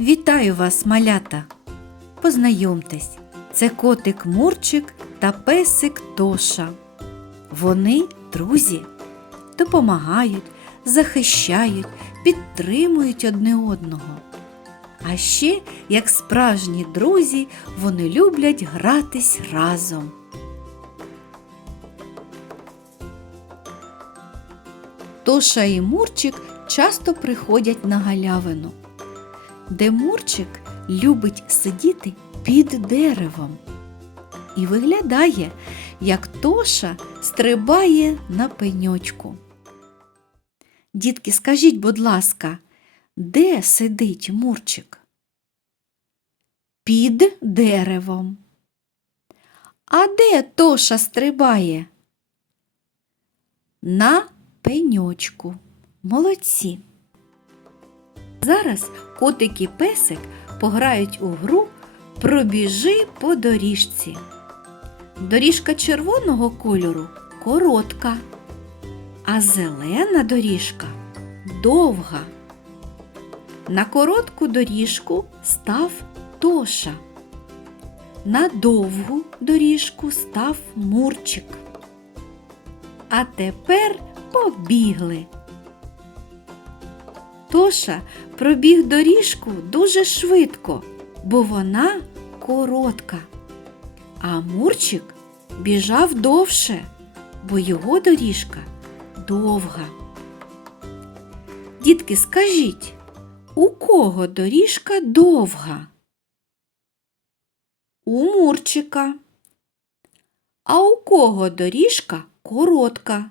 Вітаю вас, малята! Познайомтесь, це котик Мурчик та песик Тоша. Вони друзі, допомагають, захищають, підтримують одне одного. А ще, як справжні друзі, вони люблять гратись разом. Тоша і Мурчик часто приходять на галявину, де Мурчик любить сидіти під деревом і виглядає, як Тоша стрибає на пеньочку. Дітки, скажіть, будь ласка, де сидить Мурчик? Під деревом. А де Тоша стрибає? На пеньочку. Молодці. Зараз котик і песик пограють у гру Пробіжи по доріжці. Доріжка червоного кольору коротка, а зелена доріжка довга. На коротку доріжку став Тоша. На довгу доріжку став Мурчик. А тепер побігли. Тоша пробіг доріжку дуже швидко, бо вона коротка. А Мурчик біжав довше, бо його доріжка довга. Дітки, скажіть, у кого доріжка довга? У Мурчика. А у кого доріжка коротка?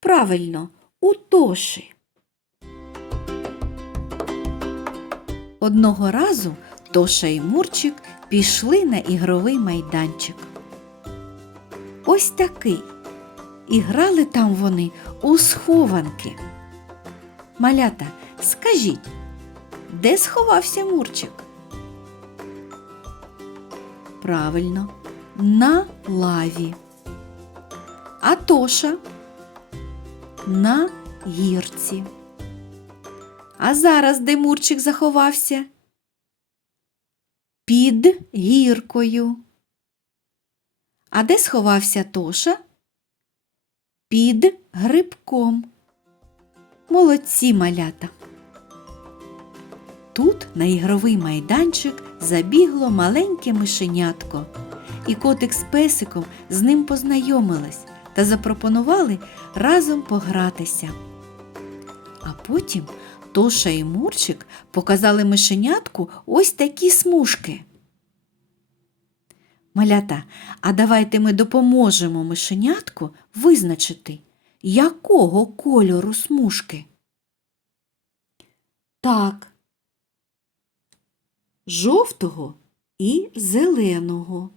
Правильно, у Тоші. Одного разу Тоша і Мурчик пішли на ігровий майданчик. Ось такий. І грали там вони у схованки. Малята, скажіть, де сховався Мурчик? Правильно, на лаві. А Тоша на гірці. А зараз де Мурчик заховався? Під гіркою. А де сховався Тоша? Під грибком. Молодці малята. Тут на ігровий майданчик забігло маленьке мишенятко, і котик з песиком з ним познайомились та запропонували разом погратися. А потім Тоша і Мурчик показали мишенятку ось такі смужки. Малята, а давайте ми допоможемо мишенятку визначити, якого кольору смужки. Так, жовтого і зеленого.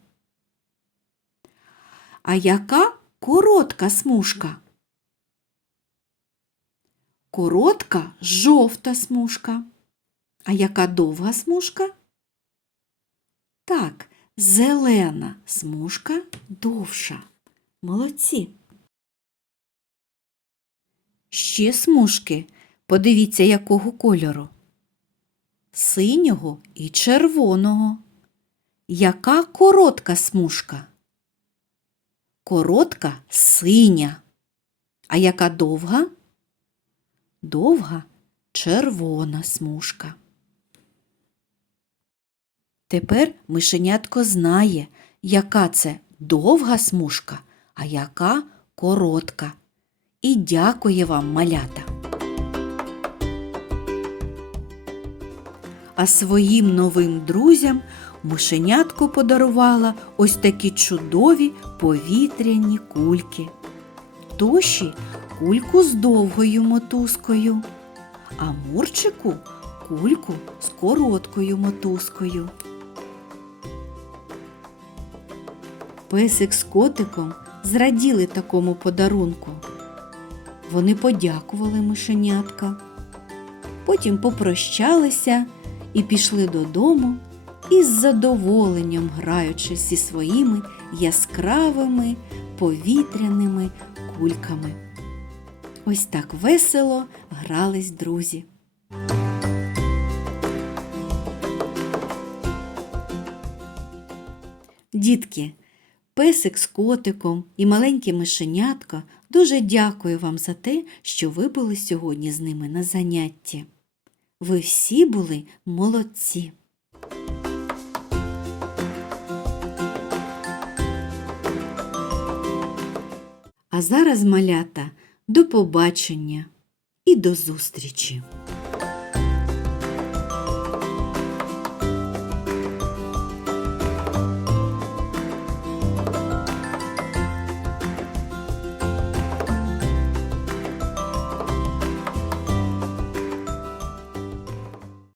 А яка коротка смужка? Коротка жовта смужка. А яка довга смужка? Так, зелена смужка довша. Молодці. Ще смужки. Подивіться, якого кольору. Синього і червоного. Яка коротка смужка? Коротка синя. А яка довга? Довга червона смужка. Тепер мишенятко знає, яка це довга смужка, а яка коротка. І дякує вам, малята. А своїм новим друзям мишенятко подарувала ось такі чудові повітряні кульки. Тоші кульку з довгою мотузкою, а Мурчику кульку з короткою мотузкою. Песик з котиком зраділи такому подарунку. Вони подякували мишенятка, потім попрощалися і пішли додому із задоволенням граючись зі своїми яскравими повітряними кульками. Ось так весело грались друзі. Дітки, песик з котиком і маленькі мишенятка дуже дякую вам за те, що ви були сьогодні з ними на занятті. Ви всі були молодці. А зараз малята до побачення і до зустрічі!